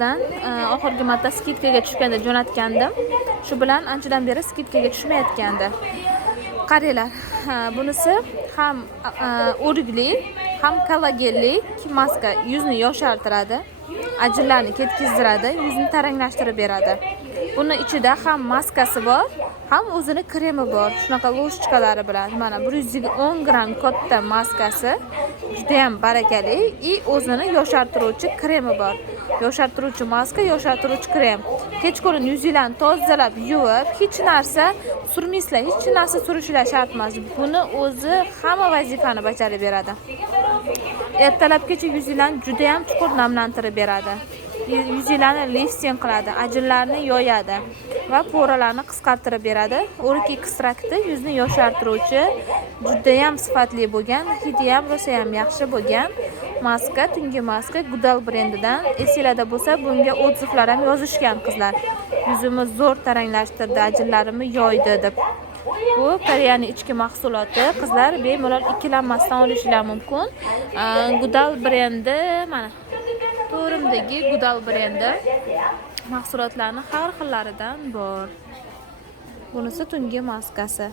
Dan oxirgi marta skidkaga tushganda jo'natgandim. Shu bilan anchadan beri skidkaga tushmayotgandi. Qaranglar, bunisi ham o'rikli, ham kollagenli maska, yuzni yoshartiradi, ajinlarni ketkizdiradi, yuzni taranglashtirib beradi. Buni ichida ham maskasi bor, ham o'zini kremi bor. Shunaqa ложечкалari bilan. Mana 110 gram katta maskasi, juda ham barakali va o'zini yoshartiruvchi kremi bor. Yoshartiruvchi maska, yoshartiruvchi krem. Kechqurun yuzingizni tozalab yuvib, hech narsa surmaysizlar, hech narsa surishlar shart emas. Buni o'zi hamma vazifani bajarib beradi. Ertalabgacha yuzingizni juda ham chuqur namlantirib beradi. Yuzingizni lifting qiladi, ajinlarni yoyadi va poralarni qisqartirib beradi. O'rik ekstrakti yuzni yoshartiruvchi, juda ham sifatli bo'lgan, hidi ham rosa ham yaxshi bo'lgan maska, tungi maska Gudal brendidan. Esinglarda bo'lsa, bunga odzivlar ham yozishgan qizlar. Yuzimiz zo'r taranglashtirdi, ajinlarimni yoydi deb. Bu Koreyaning ichki mahsuloti. Qizlar bemalol ikkilanmasdan olishingiz mumkin. Gudal brendi, mana to'rimdagi Gudal brendi mahsulotlarning har xillaridan bor. Bunisi tungi maskasi.